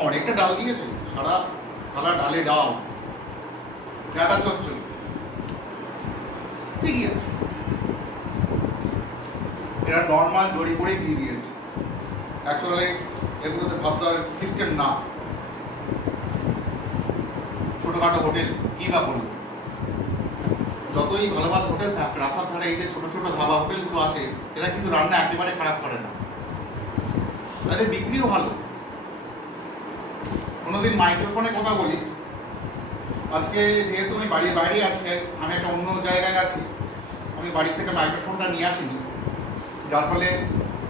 অনেকটা ডাল দিয়েছে। সারা সারা ডালে ডাল। ডাটা চচ্চড়ি। ঠিকই আছে। এরা নর্মাল জড়ি করেই দিয়ে দিয়েছে। অ্যাকচুয়ালি এগুলোতে ভাবতে হবে সিস্টেম না। ছোটোখাটো হোটেল কী বা বলব? যতই ভালো ভালো হোটেল থাক, রাস্তার ধারে এই যে ছোটো ছোটো ধাবা হোটেলগুলো আছে, এরা কিন্তু রান্না একেবারে খারাপ করে না। তাদের বিক্রিও ভালো। কোনোদিন মাইক্রোফোনে কথা বলি। আজকে যেহেতু আমি বাড়ির বাইরে আছি, আমি একটা অন্য জায়গায় আছি, আমি বাড়ি থেকে মাইক্রোফোনটা নিয়ে আসিনি। যার ফলে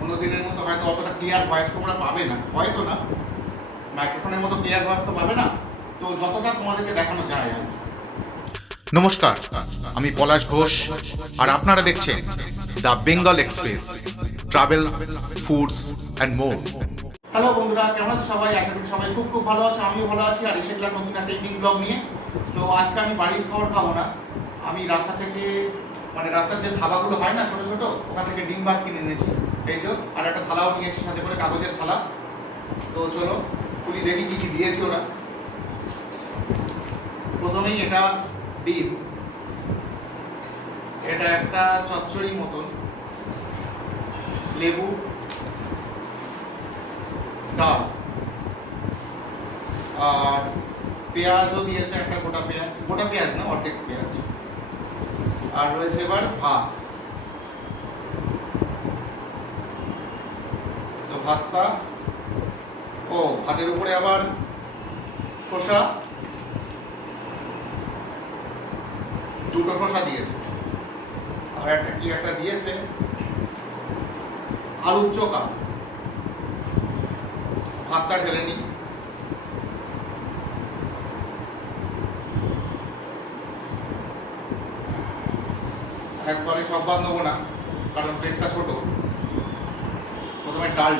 অন্য দিনের মতো হয়তো অতটা ক্লিয়ার ভয়েস তোমরা পাবে না। হয়তো না। মাইক্রোফোনের মতো ক্লিয়ার ভয়েস তো পাবে না। তো যতটা তোমাদেরকে দেখানো যায় আর। নমস্কার, আমি পলাশ ঘোষ, আর আপনারা দেখছেন the Bengal express, travel, foods, and more. Hello বন্ধুরা, কেমন আছো সবাই? আশা করি সবাই খুব খুব ভালো আছে, আমিও ভালো আছি। আর এসে গেলাম নতুন একটা টেকনিক ব্লগ নিয়ে। তো আজকে আমি বাড়ির খাবার খাব না। আমি রাস্তা থেকে মানে রাস্তার যে থালাগুলো হয় না, ছোট ছোট, ওখান থেকে ডিম ভাত কিনে এনেছি। এই যে, আর একটা থালাও নিয়ে এসেছি, সাথে করে কাগজের থালা। তো চলো, খুলি দেখি কি কি দিয়েছে ওরা। প্রথমেই এটা ডিম। এটা একটা চচ্চড়ি মতন। লেবু। ডাল আর পেঁয়াজও দিয়েছে একটা গোটা পেঁয়াজ গোটা পেঁয়াজ না, অর্ধেক পেঁয়াজ। আর রয়েছে এবার ভাত। তো ভাতটা, ও, ভাতের উপরে আবার শসা, দুটো শসা দিয়েছে। আর একটা কি একটা দিয়েছে? আলুর চোখা। ভাতটা ঢেলে নিই। একবারে সব বাদ নেব না, কারণ পেটটা ছোট। প্রথমে ডাল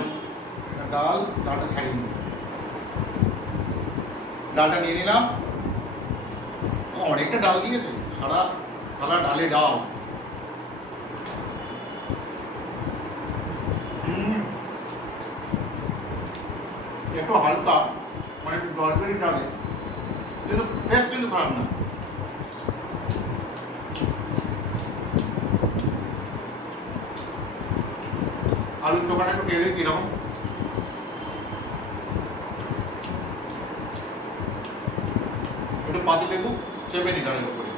ডাল, ডালটা ছাড়িয়ে নিই। ডালটা নিয়ে নিলাম। অনেকটা ডাল দিয়েছে। সারা সারা ডালে ডাল। একটু হালকা মানে একটু জলবেরি ডালে কিন্তু টেস্ট কিন্তু খারাপ না। আলুর চোখাটা একটু দেখি কীরকম। একটু পাতি লেবু চেপে নি ডালের উপরে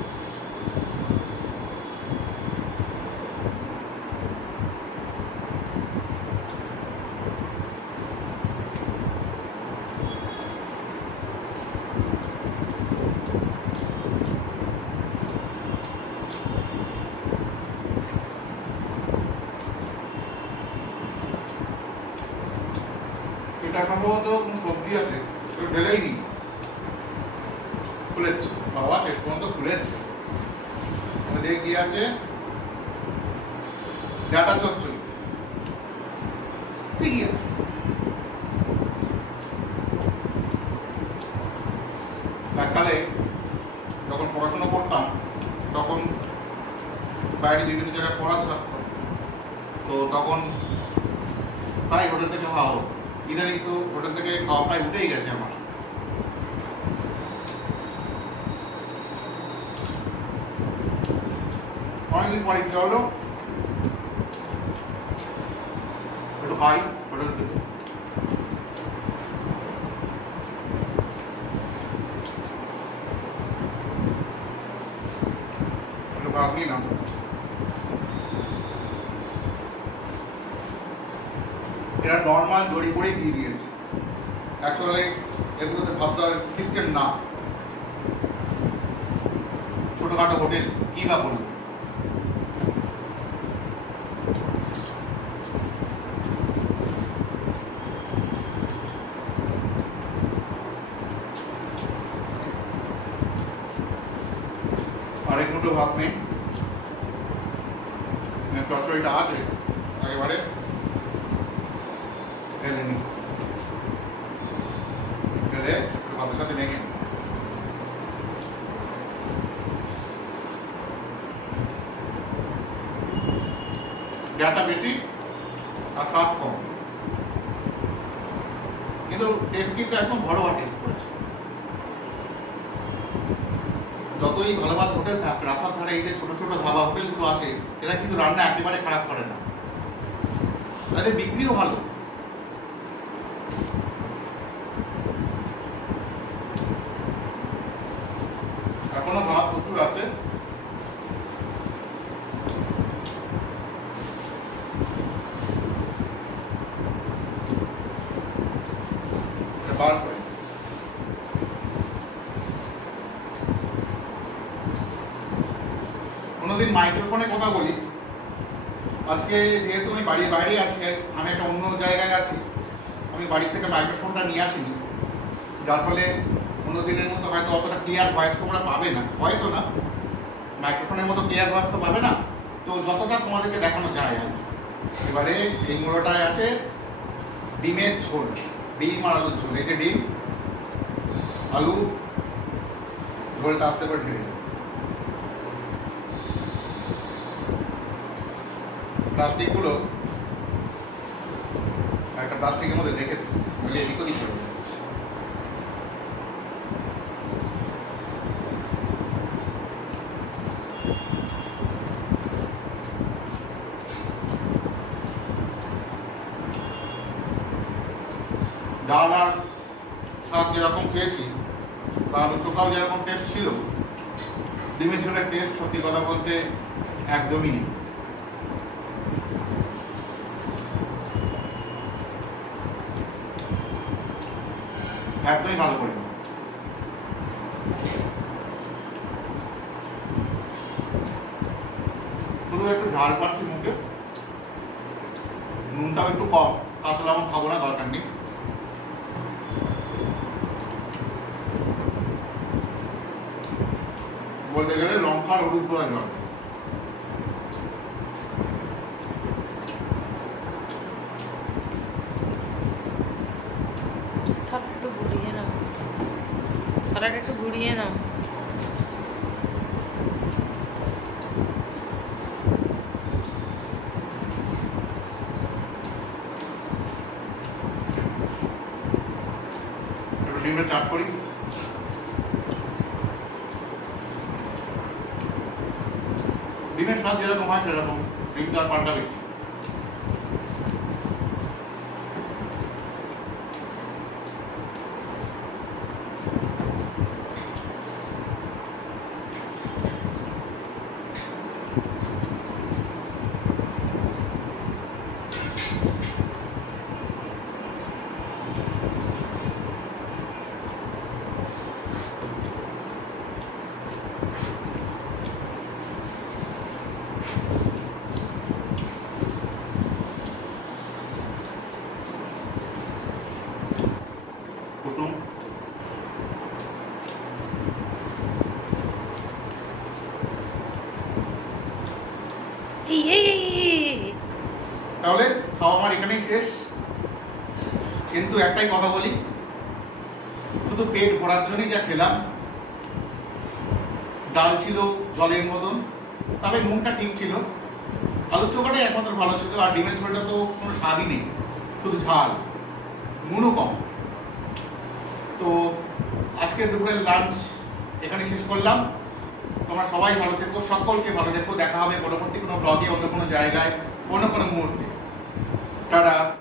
এটা সম্ভবত কোনো সবজি আছে কেউ ঢেলেই নি খুলেছে, বাবা, শেষ পর্যন্ত খুলেছে। আমাদের কি আছে? ডাটা চচ্চড়ি। ঠিকই আছে। এককালে যখন পড়াশোনা করতাম, তখন বাইরে বিভিন্ন জায়গায় পড়া থাকতো তো তখন প্রায় হোটেল থেকে খাওয়া হতো। ইদানিং তো হোটেল থেকে খাওয়া প্রায় উঠেই গেছে আমার। অনেকদিন পরে ইচ্ছে হলো। একটু খাই হোটেল থেকে একটু ভাত নিলাম এরা নর্মাল জড়ি করেই দিয়ে দিয়েছে। অ্যাকচুয়ালি এগুলোতে ভাবতে হবে সিস্টেম না। ছোটোখাটো হোটেল, কী বা বলব? আরেক দুটো ভাত নেই। চচ্চড়িটা আছে, একেবারে। ঢেলে নিই ঢেলে একটু ভাতের সাথে লেগে নিই। গ্যাসটা বেশি আর স্বাদ কম কিন্তু টেস্ট কিন্তু একদম ঘরোয়া টেস্ট করেছে। যতই ভালো হোটেল থাক, রাস্তার ধারে এই যে ছোট ছোট ধাবা হোটেলগুলো আছে, এরা কিন্তু রান্না একেবারে খারাপ করে না। তাদের বিক্রিও ভালো। এখনও ভাত প্রচুর আছে। বার করে। মাইক্রোফোনে কথা বলি। আজকে যেহেতু আমি বাড়ির বাইরে আছি, আমি একটা অন্য জায়গায় আছি। আমি বাড়ির থেকে মাইক্রোফোনটা নিয়ে আসিনি। যার ফলে অন্য দিনের মতো হয়তো অতটা ক্লিয়ার ভয়েস তোমরা পাবে না। হয়তো না। মাইক্রোফোনের মতো ক্লিয়ার ভয়েস তো পাবে না। তো যতটা তোমাদেরকে দেখানো যায় আর। এবারে এই মুড়োটায় আছে ডিমের ঝোল, ডিম আর আলুর ঝোল। এই যে ডিম, আলু, ঝোলটা আস্তে করে ঢেলে প্লাস্টিকগুলো একটা প্লাস্টিকের মধ্যে নইলে এদিক ওদিক চলে যাচ্ছে ডাল আর শাক যেরকম খেয়েছি আলু চোখাও যেরকম টেস্ট ছিল, ডিমের ঝোলের টেস্ট সত্যি কথা বলতে একদমই নেই। একদমই ভালো করে শুধু একটু ঝাল পাচ্ছি মুখে, নুনটাও একটু কম। বলতে গেলে লঙ্কার করা জল একটু ঘুরিয়ে নাও থালাটা একটু ঘুরিয়ে নাও একটু ডিমটা চাট করি ডিমের স্বাদ যেরকম হয় সেরকম ডিমটা পাল্টাবে কি? কুসুম এই এই এই, এই, এই। তাহলে খাওয়া আমার এখানেই শেষ। কিন্তু একটাই কথা বলি, শুধু পেট ভরার জন্যই যা খেলাম, ডাল ছিল জলের মতন, তবে নুনটা ঠিক ছিল। আলুর চোখাটাই একমাত্র ভালো ছিল, আর ডিমের ঝোলটা তো কোনো স্বাদই নেই, শুধু ঝাল, নুনও কম। তো আজকে দুপুরের লাঞ্চ এখানে শেষ করলাম। তোমরা সবাই ভালো থেকো, সকলকে ভালো থেকো, দেখা হবে পরবর্তী কোনো ব্লগে অন্য কোনো জায়গায়, অন্য কোনো মুহূর্তে। টাটা